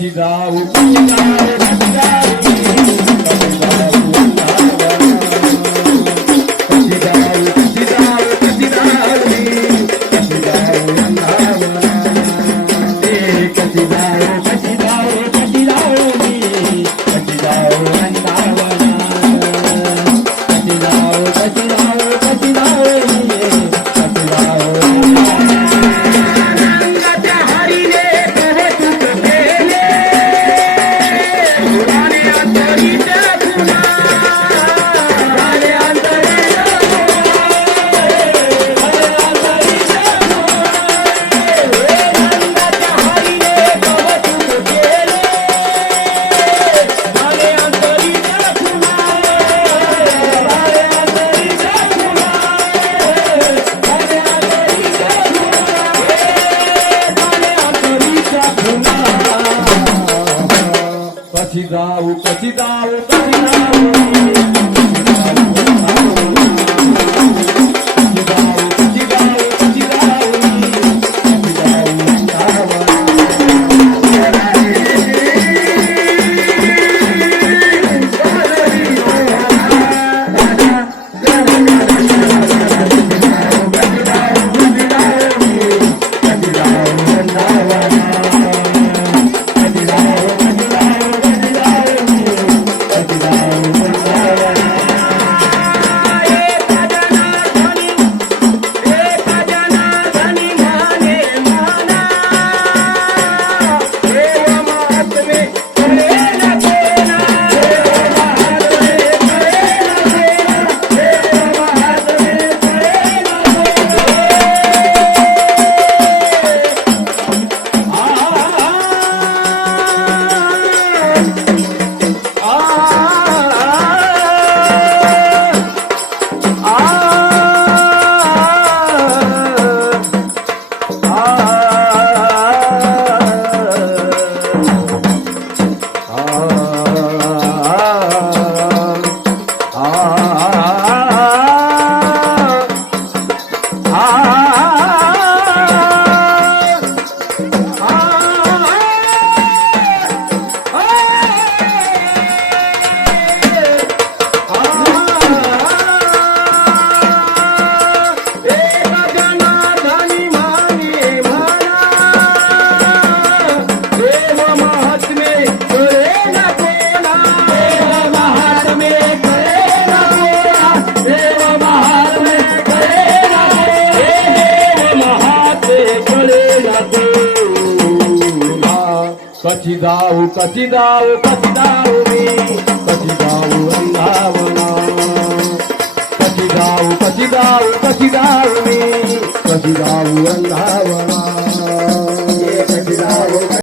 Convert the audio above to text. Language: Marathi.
जाऊ जाऊ. કચી ગાવું કચી ગાવું કચી ગાવું कची जाऊ कची जाऊ कची जाऊ मी कची जाऊ वृंदावना. कची जाऊ कची जाऊ कची जाऊ मी कची जाऊ वृंदावना.